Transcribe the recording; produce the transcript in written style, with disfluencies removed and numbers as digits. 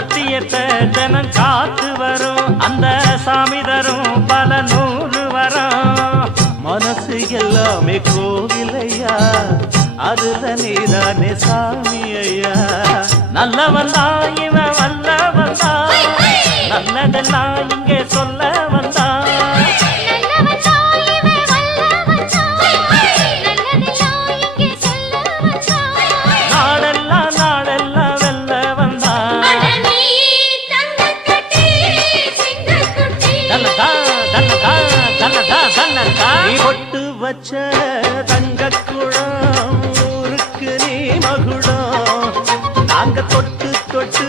சத்தியத்தை தினம் காத்து வரும் அந்த சாமி தரும் பல நூறு வரும். மனசு எல்லாமே கோவிலையா, அதுல நீதானே சாமி ஐயா. நல்லவன் தான் இவன் வல்லவன் தான், நல்லதெல்லாம் இங்கே சொல்ல வந்தான். பொட்டு வச்ச தங்க குடம் ஊருக்கு நீ மகுடம், நாங்க தொட்டு தொட்டு